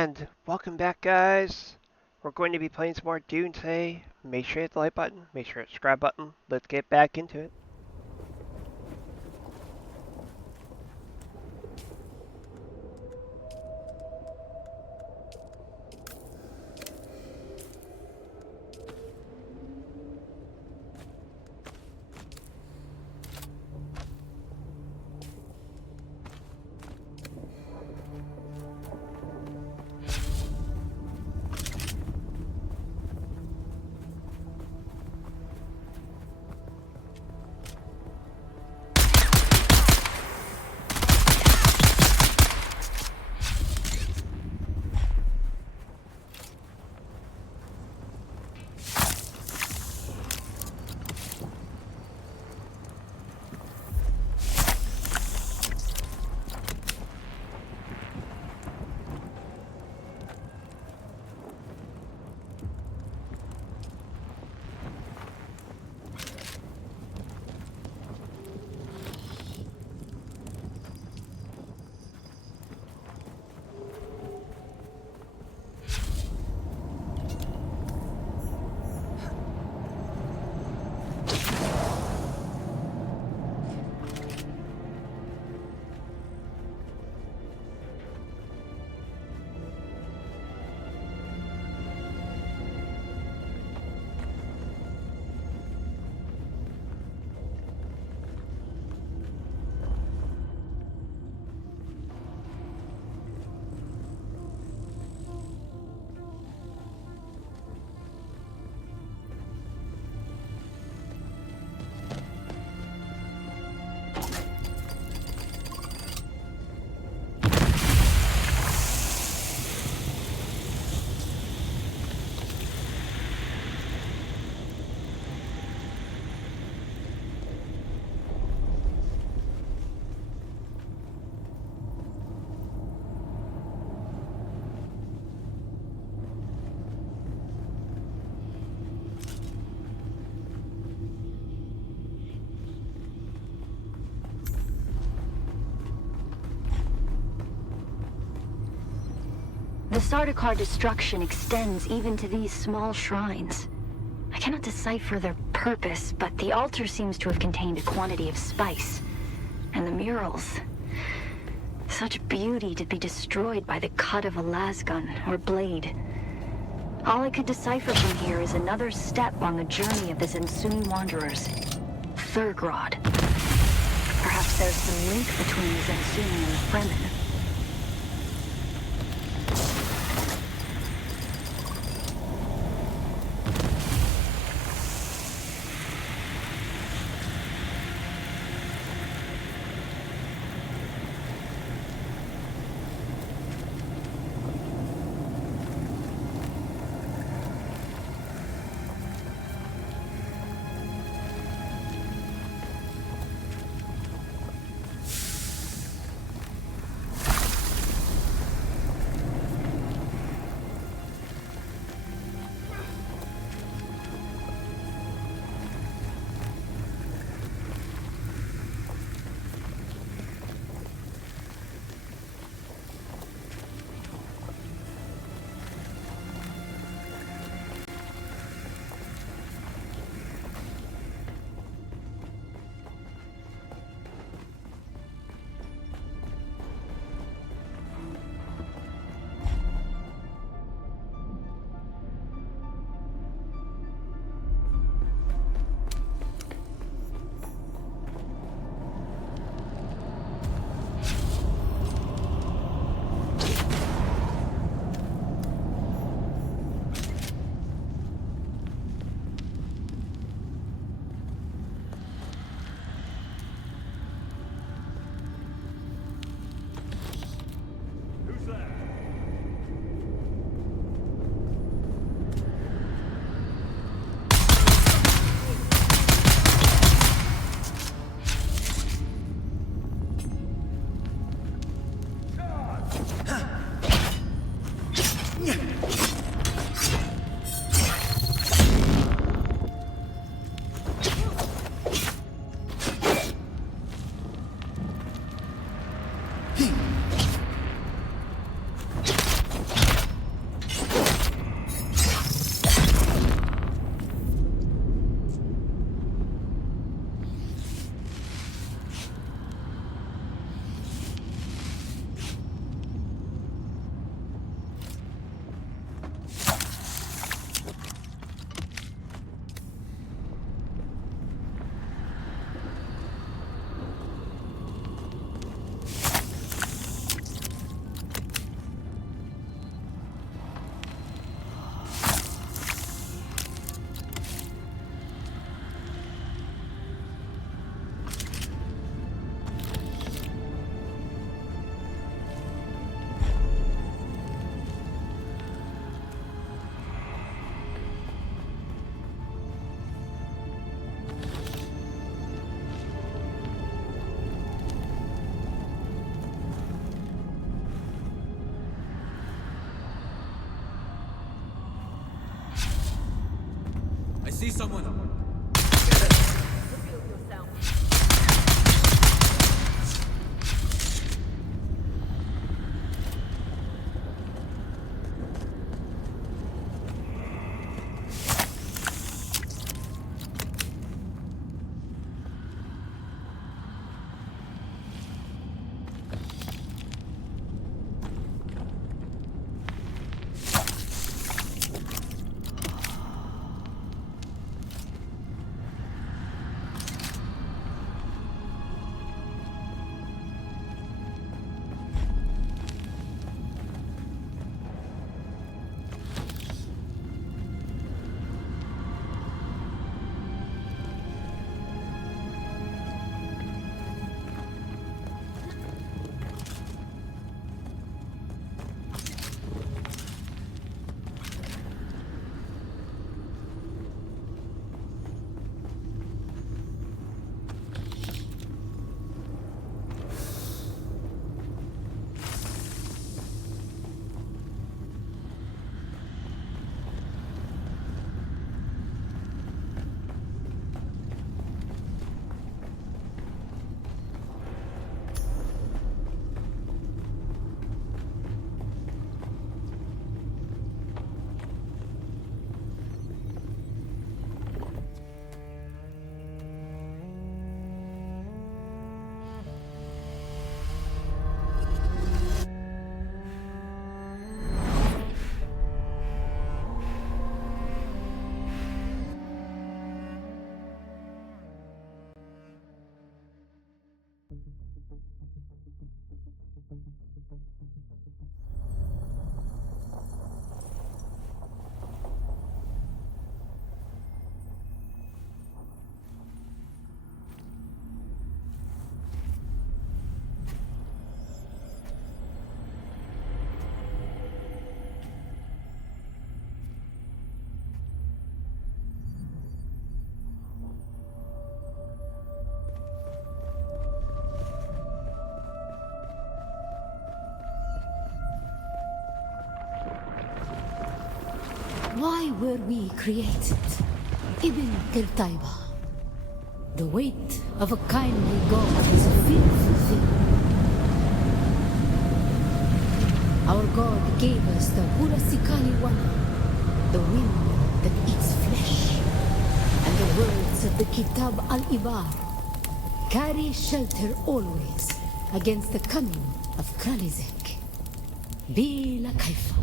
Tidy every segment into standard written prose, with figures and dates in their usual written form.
And welcome back, guys. We're going to be playing some more Dune today. Make sure you hit the like button, make sure you hit the subscribe button. Let's get back into it. The Sardaukar destruction extends even to these small shrines. I cannot decipher their purpose, but the altar seems to have contained a quantity of spice. And the murals. Such beauty to be destroyed by the cut of a lasgun or blade. All I could decipher from here is another step on the journey of the Zensuni wanderers. Thurgrod. Perhaps there's some link between the Zensuni and the Fremen. see someone. Why were we created? Ibn Qirtaiba. The weight of a kindly god is a fearful thing. Our god gave us the Hurasikani Wana, the wind that eats flesh, and the words of the Kitab al-Ibar carry shelter always against the coming of Kralizek. Bila Kaifa.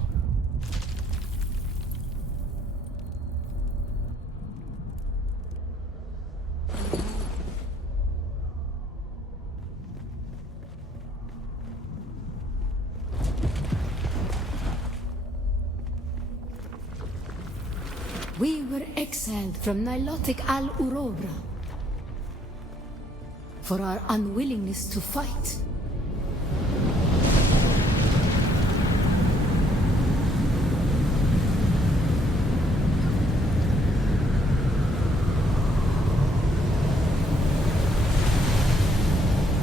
We were exiled from Nilotic Al-Urobra for our unwillingness to fight.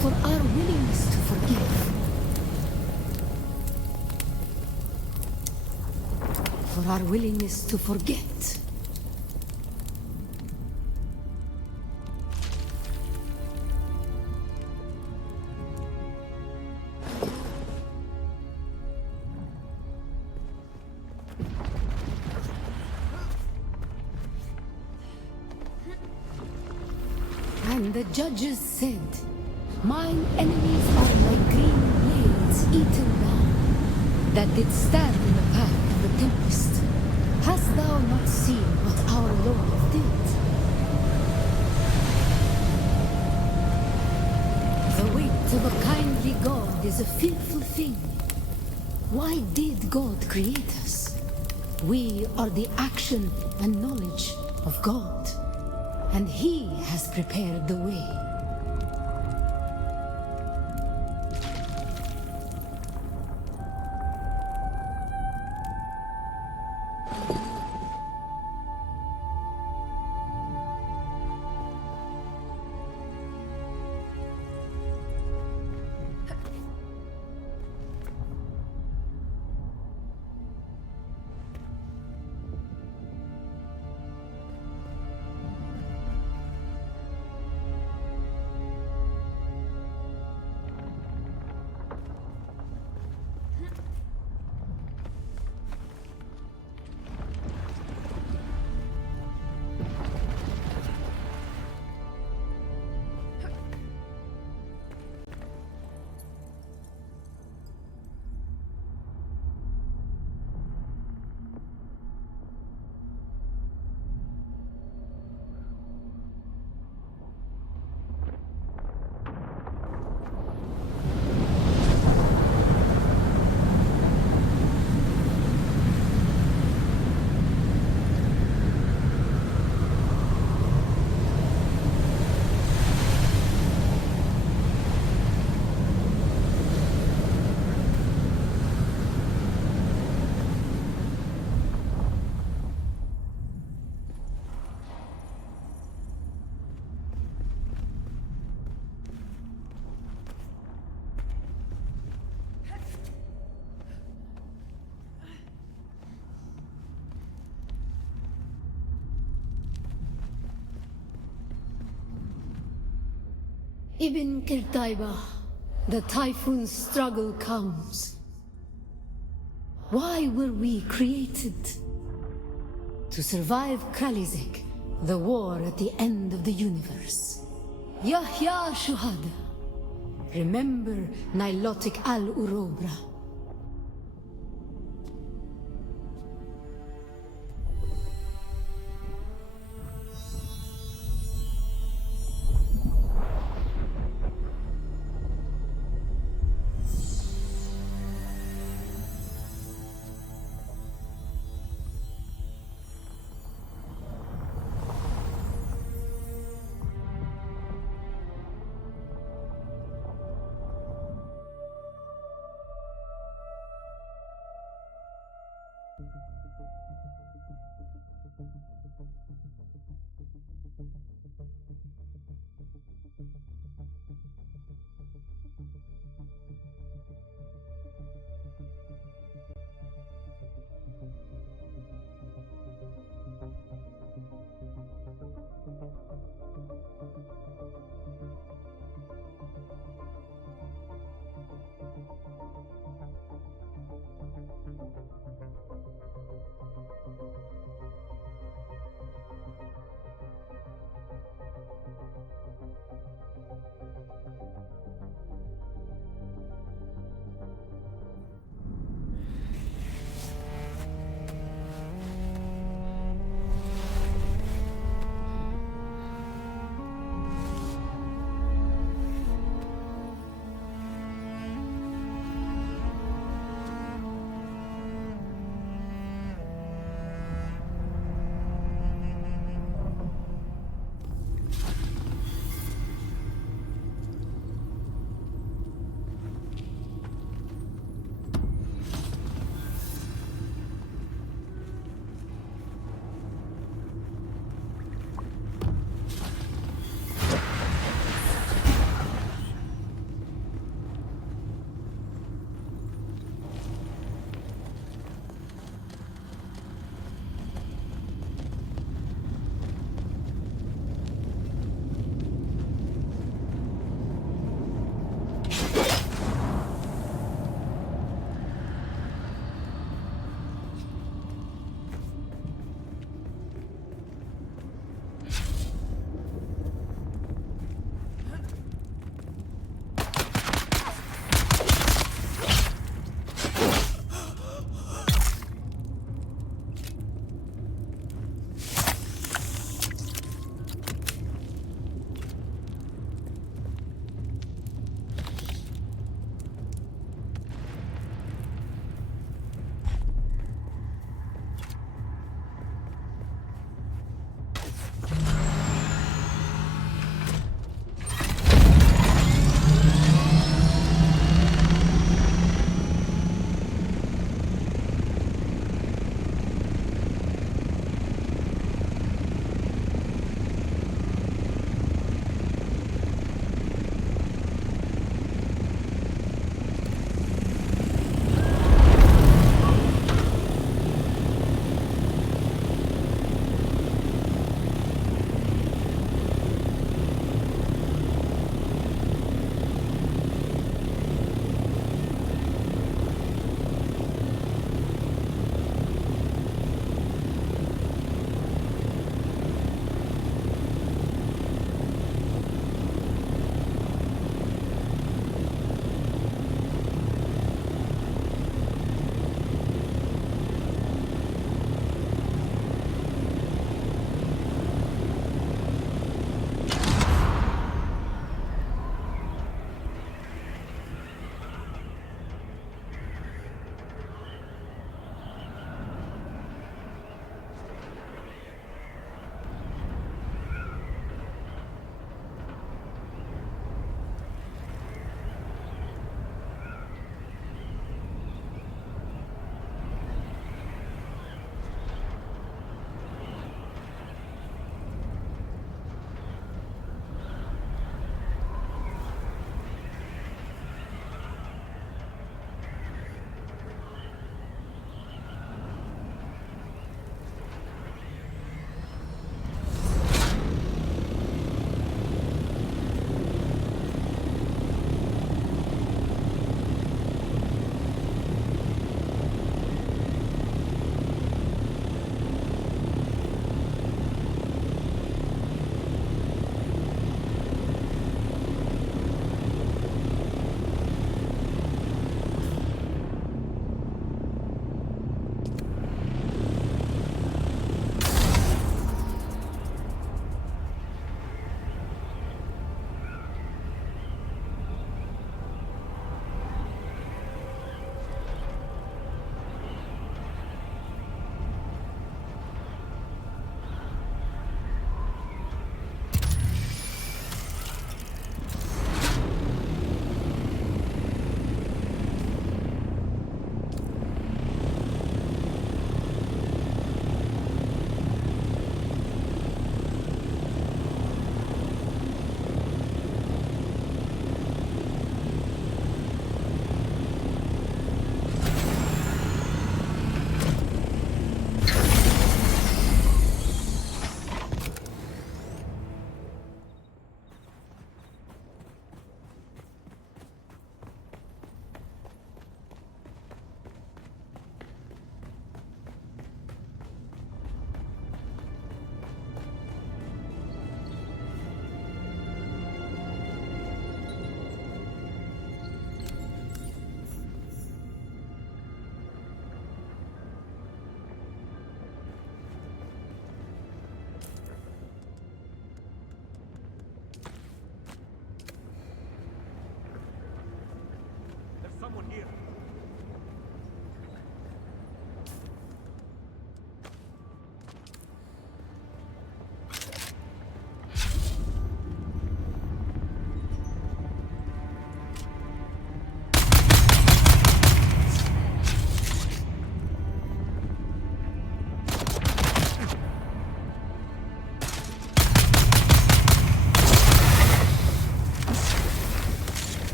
For our willingness to forgive. For our willingness to forget. And the judges said, mine enemies are like green blades eaten down, that did stand in the path of the tempest. Hast thou not seen what our Lord did? The weight of a kindly God is a fearful thing. Why did God create us? We are the action and knowledge of God, and He has prepared the way. Ibn Kirtaiba, the typhoon struggle comes. Why were we created? To survive Kralizig, the war at the end of the universe. Yahya Shuhada. Remember Nilotic al-Urobra.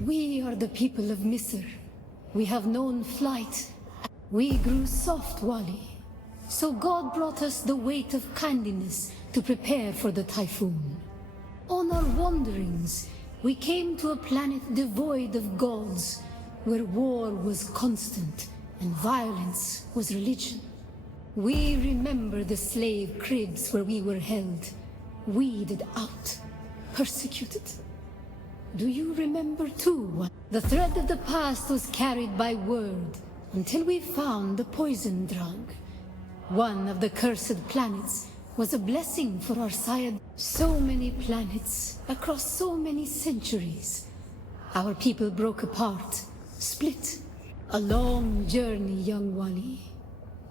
We are the people of Misr. We have known flight. We grew soft, Wali. So God brought us the weight of kindness to prepare for the typhoon. On our wanderings, we came to a planet devoid of gods, where war was constant and violence was religion. We remember the slave cribs where we were held, weeded out, persecuted. Do you remember too? The thread of the past was carried by word until we found the poison drug. One of the cursed planets was a blessing for our side. So many planets across so many centuries. Our people broke apart, split. A long journey, young Wali.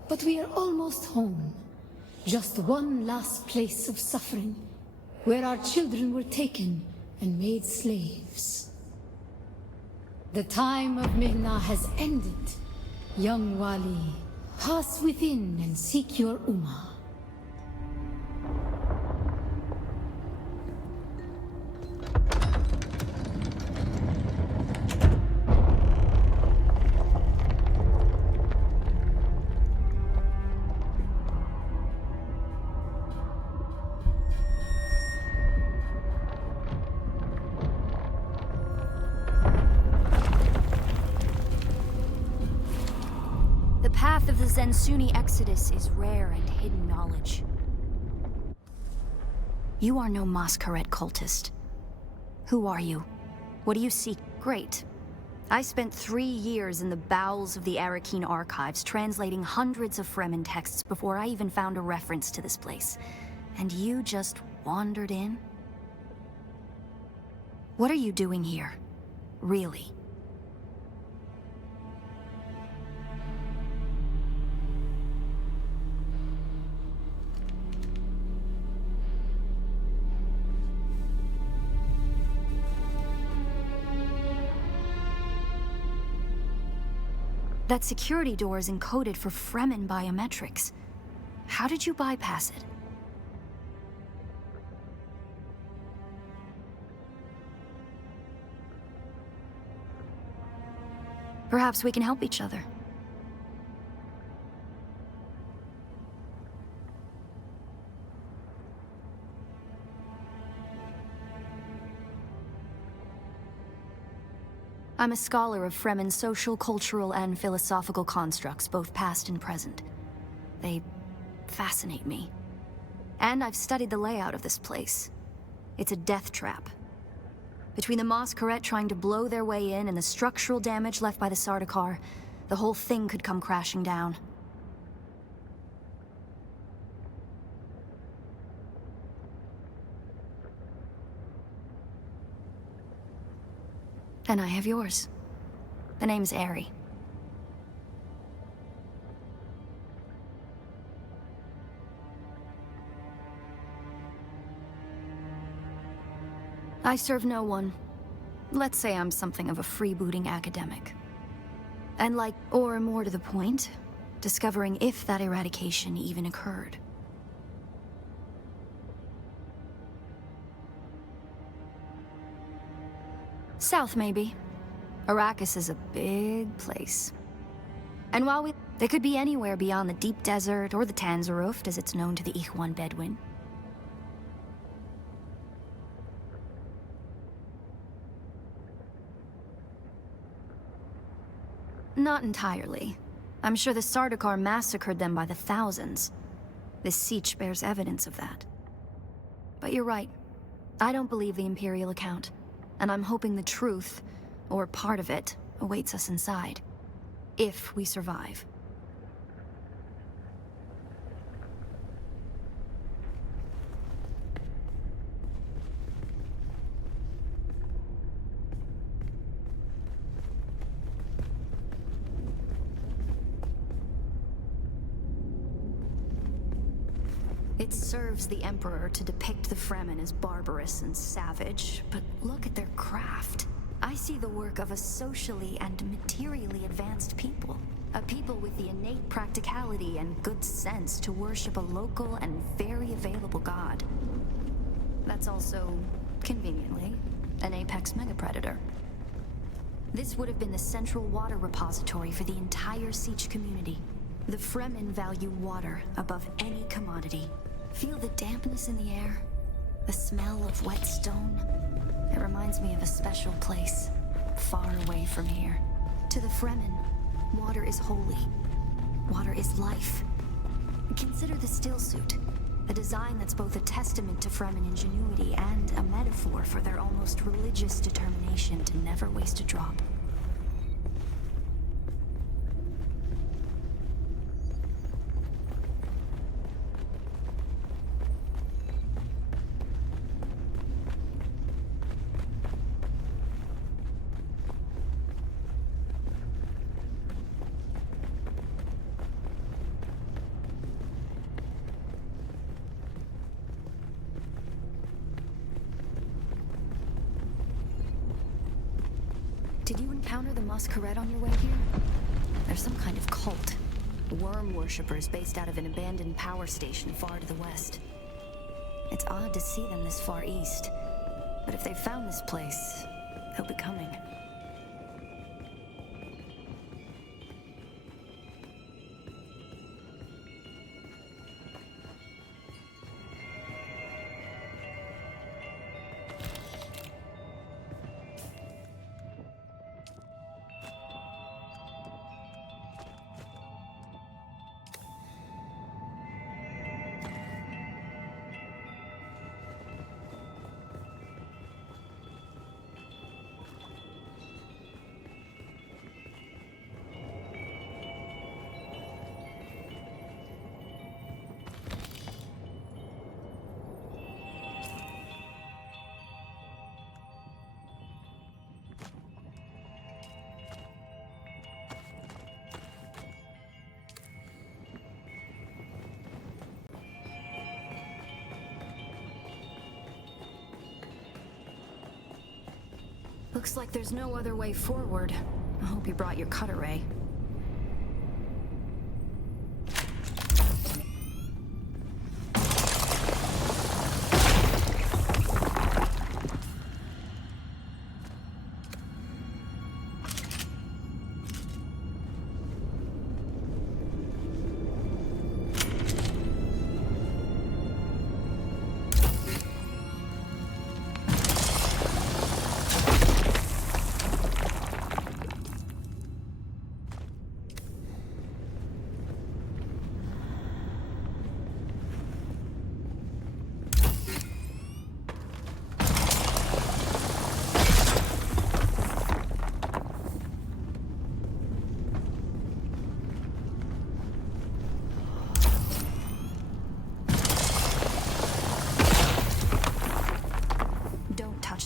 But we are almost home. Just one last place of suffering, where our children were taken and made slaves. The time of Mihna has ended. Young Wali, pass within and seek your Ummah. The path of the Zensuni Exodus is rare and hidden knowledge. You are no Masquerade cultist. Who are you? What do you seek? Great. I spent 3 years in the bowels of the Arrakis archives translating hundreds of Fremen texts before I even found a reference to this place. And you just wandered in? What are you doing here? Really? That security door is encoded for Fremen biometrics. How did you bypass it? Perhaps we can help each other. I'm a scholar of Fremen's social, cultural, and philosophical constructs, both past and present. They fascinate me. And I've studied the layout of this place. It's a death trap. Between the Masquerade trying to blow their way in and the structural damage left by the Sardaukar, the whole thing could come crashing down. And I have yours. The name's Ari. I serve no one. Let's say I'm something of a freebooting academic. And or more to the point, discovering if that eradication even occurred. South, maybe. Arrakis is a big place. And while they could be anywhere beyond the deep desert or the Tanzaruft, as it's known to the Ikhwan Bedouin. Not entirely. I'm sure the Sardaukar massacred them by the thousands. This siege bears evidence of that. But you're right. I don't believe the Imperial account. And I'm hoping the truth, or part of it, awaits us inside. If we survive. It serves the Emperor to depict the Fremen as barbarous and savage, but look at their craft. I see the work of a socially and materially advanced people. A people with the innate practicality and good sense to worship a local and very available god. That's also, conveniently, an apex megapredator. This would have been the central water repository for the entire Siege community. The Fremen value water above any commodity. Feel the dampness in the air? The smell of wet stone? It reminds me of a special place, far away from here. To the Fremen, water is holy. Water is life. Consider the still suit, a design that's both a testament to Fremen ingenuity and a metaphor for their almost religious determination to never waste a drop. Did you encounter the Masquerade on your way here? They're some kind of cult. Worm worshippers based out of an abandoned power station far to the west. It's odd to see them this far east, but if they've found this place, they'll be coming. Looks like there's no other way forward. I hope you brought your cutter ray.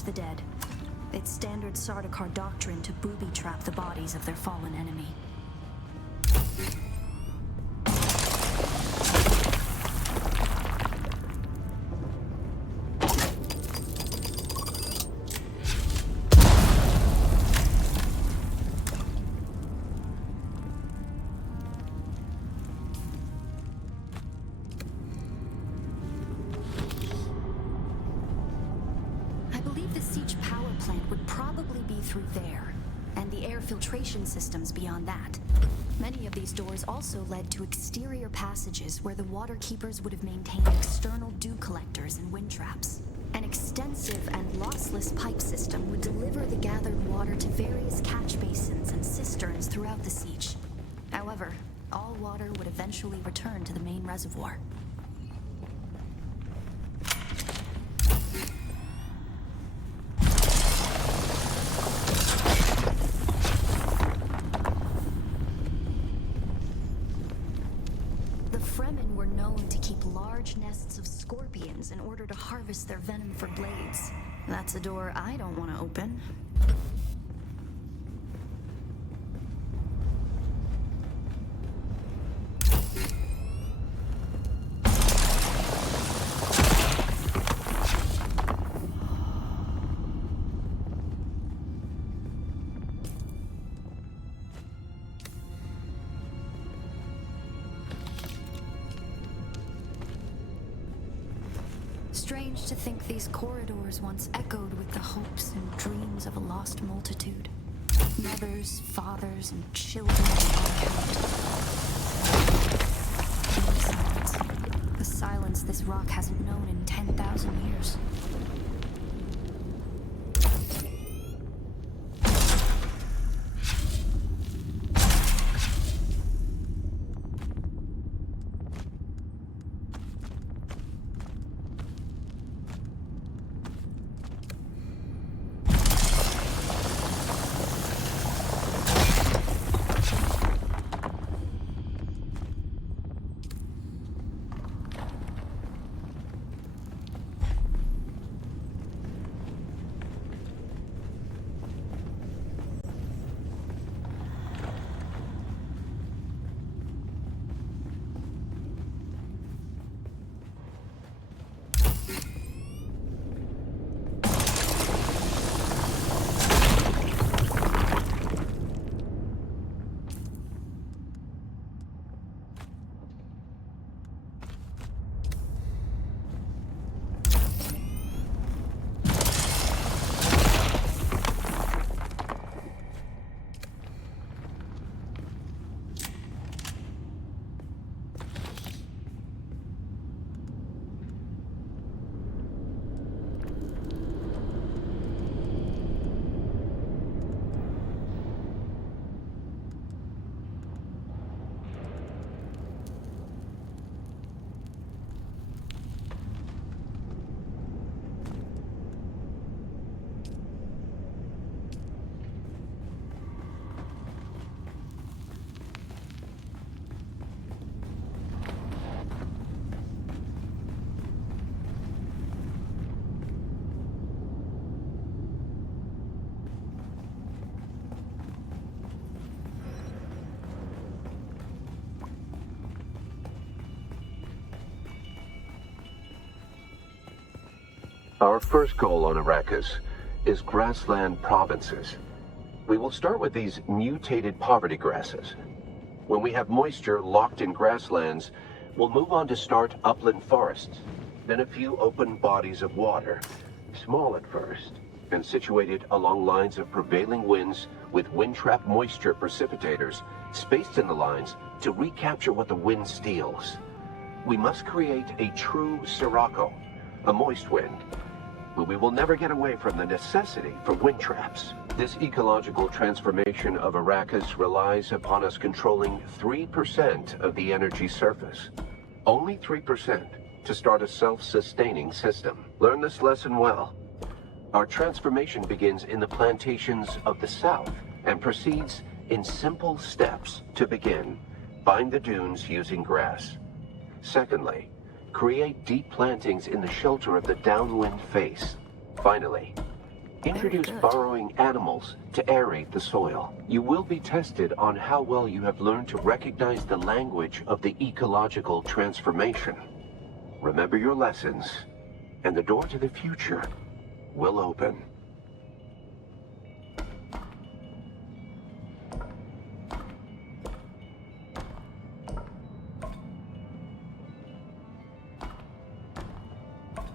The dead. It's standard Sardaukar doctrine to booby-trap the bodies of their fallen enemy. Through there, and the air filtration systems beyond that. Many of these doors also led to exterior passages where the water keepers would have maintained external dew collectors and wind traps. An extensive and lossless pipe system would deliver the gathered water to various catch basins and cisterns throughout the siege. However, all water would eventually return to the main reservoir. Fremen were known to keep large nests of scorpions in order to harvest their venom for blades. That's a door I don't want to open. Strange to think these corridors once echoed with the hopes and dreams of a lost multitude. Mothers, fathers, and children all count. And silence. The silence this rock hasn't known in 10,000 years. Our first goal on Arrakis is grassland provinces. We will start with these mutated poverty grasses. When we have moisture locked in grasslands, we'll move on to start upland forests, then a few open bodies of water, small at first, and situated along lines of prevailing winds with wind-trap moisture precipitators spaced in the lines to recapture what the wind steals. We must create a true sirocco, a moist wind, but we will never get away from the necessity for wind traps. This ecological transformation of Arrakis relies upon us controlling 3% of the energy surface. Only 3% to start a self-sustaining system. Learn this lesson well. Our transformation begins in the plantations of the south and proceeds in simple steps to begin. Bind the dunes using grass. Secondly, create deep plantings in the shelter of the downwind face. Finally, introduce burrowing animals to aerate the soil. You will be tested on how well you have learned to recognize the language of the ecological transformation. Remember your lessons, and the door to the future will open.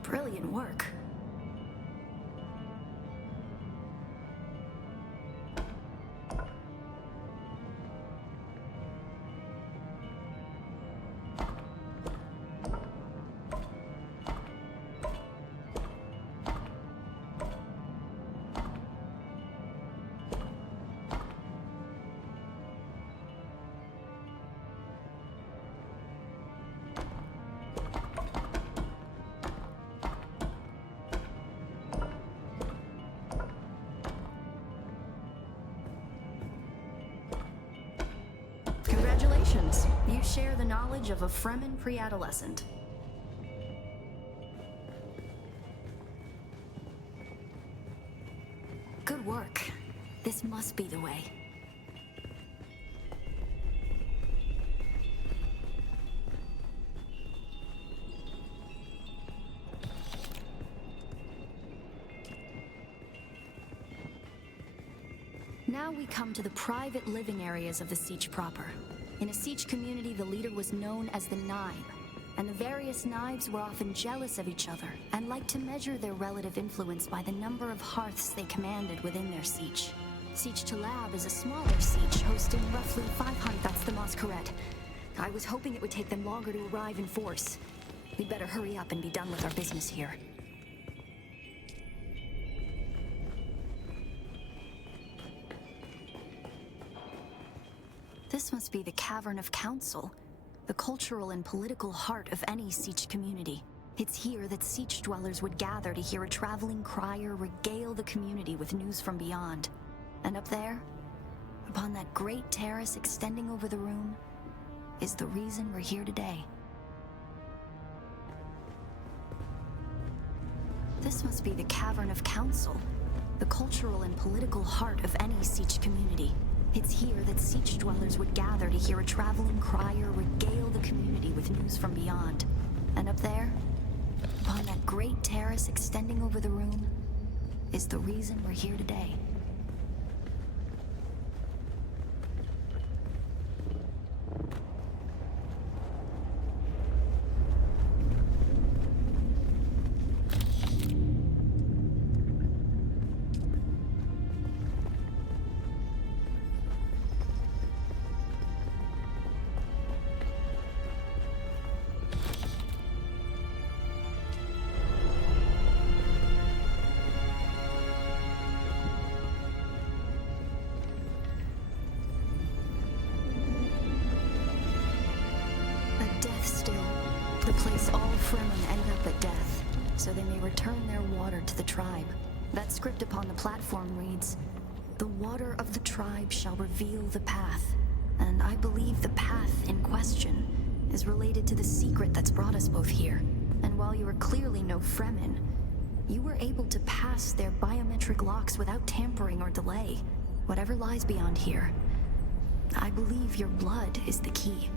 Brilliant work. Congratulations. You share the knowledge of a Fremen pre-adolescent. Good work. This must be the way. Now we come to the private living areas of the Siege proper. In a Siege community, the leader was known as the Naib, and the various Naibs were often jealous of each other and liked to measure their relative influence by the number of hearths they commanded within their Siege. Siege to Lab is a smaller siege, hosting roughly 500. That's the Masquerade. I was hoping it would take them longer to arrive in force. We'd better hurry up and be done with our business here. This must be the Cavern of Council, the cultural and political heart of any siege community. It's here that siege dwellers would gather to hear a traveling crier regale the community with news from beyond. And up there, upon that great terrace extending over the room, is the reason we're here today. This must be the Cavern of Council, the cultural and political heart of any siege community. It's here that siege dwellers would gather to hear a traveling crier regale the community with news from beyond. And up there, upon that great terrace extending over the room, is the reason we're here today. The place all Fremen end up at death, so they may return their water to the tribe. That script upon the platform reads, "The water of the tribe shall reveal the path." And I believe the path in question is related to the secret that's brought us both here. And while you are clearly no Fremen, you were able to pass their biometric locks without tampering or delay. Whatever lies beyond here, I believe your blood is the key.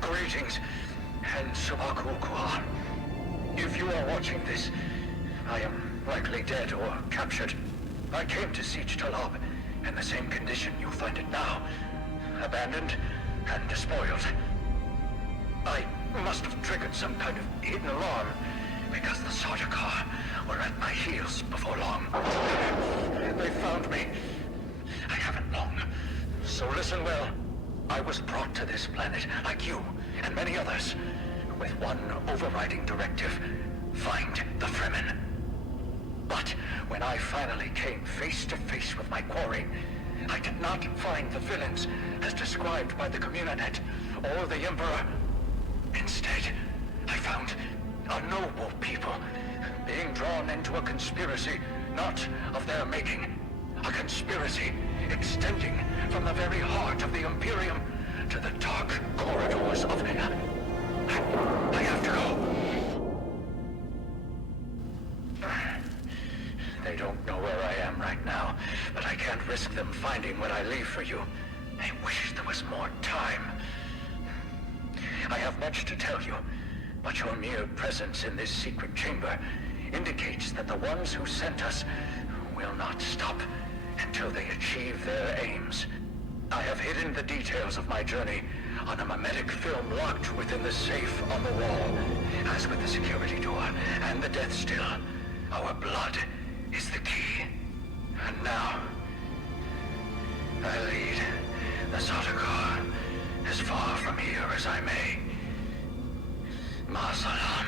Greetings, and Sabakukwa. If you are watching this, I am likely dead or captured. I came to Siege Talab in the same condition you'll find it now. Abandoned and despoiled. I must have triggered some kind of hidden alarm, because the Sardaukar were at my heels before long. They found me. I haven't long. So listen well. I was brought to this planet, like you and many others, with one overriding directive: find the Fremen. But when I finally came face to face with my quarry, I did not find the villains as described by the Communinet or the Emperor. Instead, I found a noble people being drawn into a conspiracy not of their making. A conspiracy extending from the very heart of the Imperium to the dark corridors of... I have to go. They don't know where I am right now, but I can't risk them finding what I leave for you. I wish there was more time. I have much to tell you, but your mere presence in this secret chamber indicates that the ones who sent us will not stop until they achieve their aims. I have hidden the details of my journey on a mimetic film locked within the safe on the wall. As with the security door and the death still, our blood is the key. And now, I lead the Sardaukar as far from here as I may. Ma salam.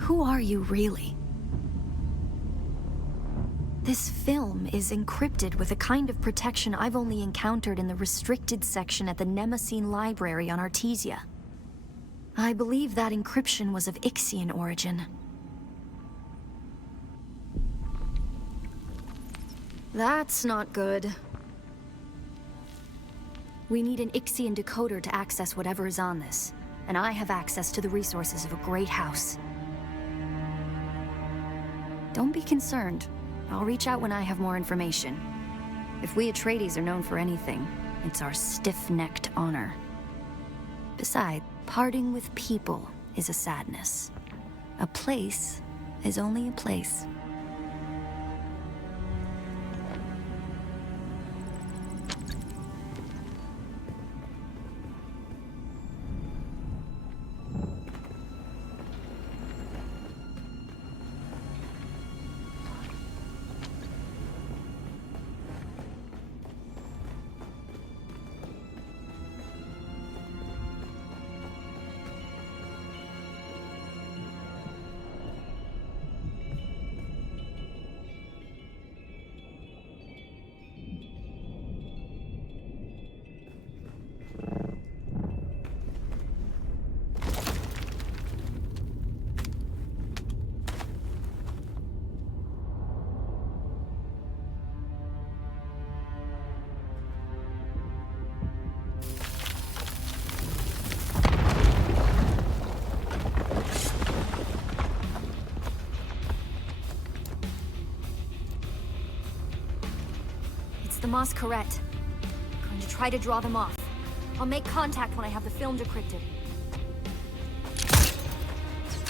Who are you, really? This film is encrypted with a kind of protection I've only encountered in the restricted section at the Nemesine Library on Artesia. I believe that encryption was of Ixian origin. That's not good. We need an Ixian decoder to access whatever is on this, and I have access to the resources of a great house. Don't be concerned. I'll reach out when I have more information. If we Atreides are known for anything, it's our stiff-necked honor. Besides, parting with people is a sadness. A place is only a place. The Masquerette. Going to try to draw them off. I'll make contact when I have the film decrypted.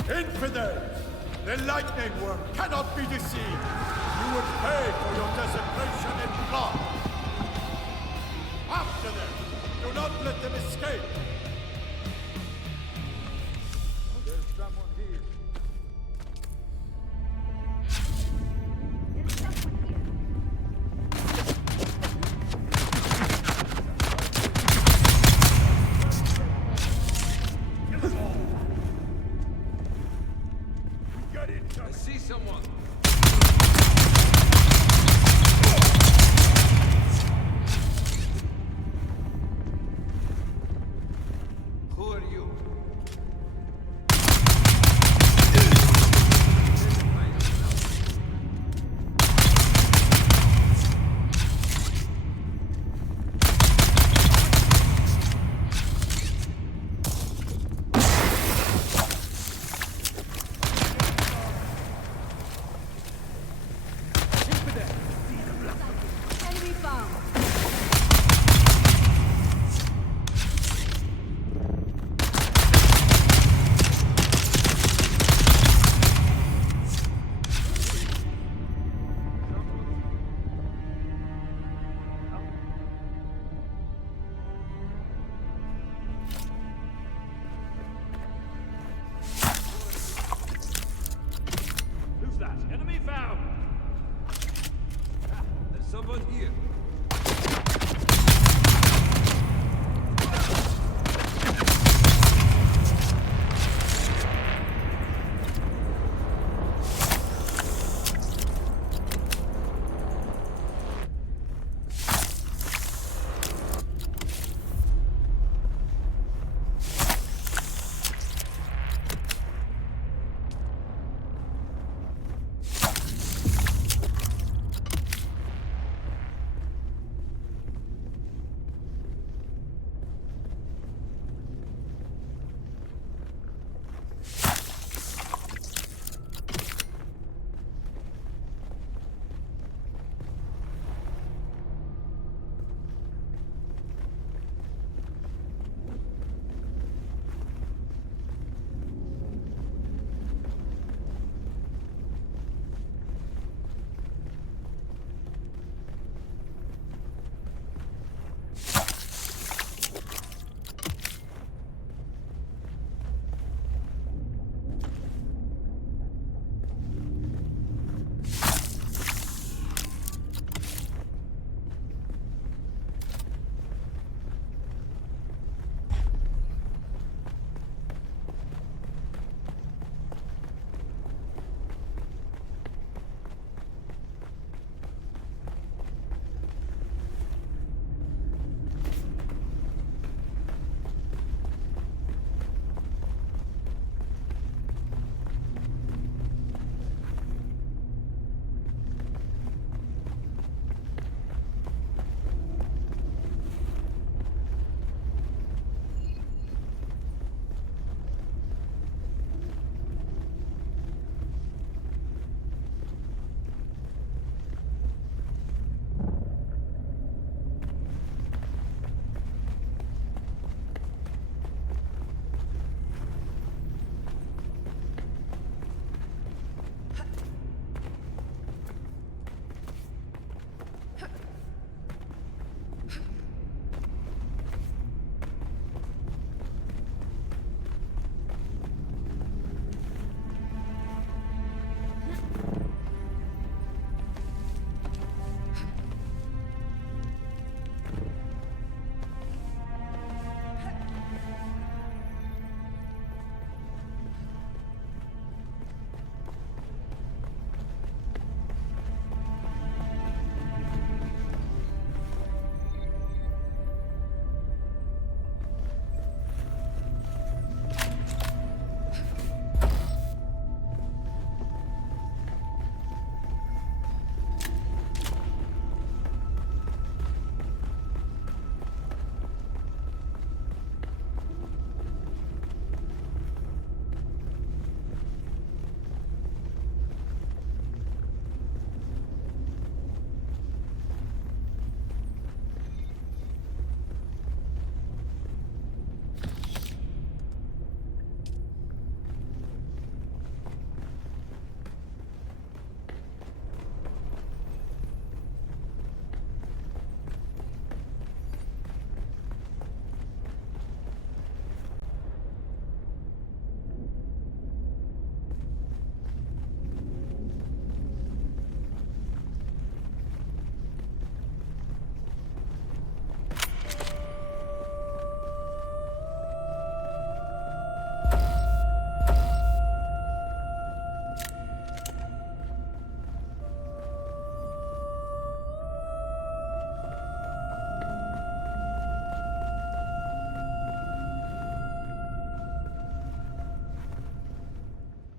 Infidels! The lightning worm cannot be deceived! You would pay for your desecration in blood! After them! Do not let them escape! There's someone here. I see someone. Who are you? about here?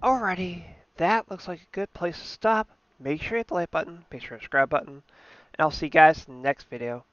Alrighty, that looks like a good place to stop. Make sure you hit the like button, make sure you hit the subscribe button, and I'll see you guys in the next video.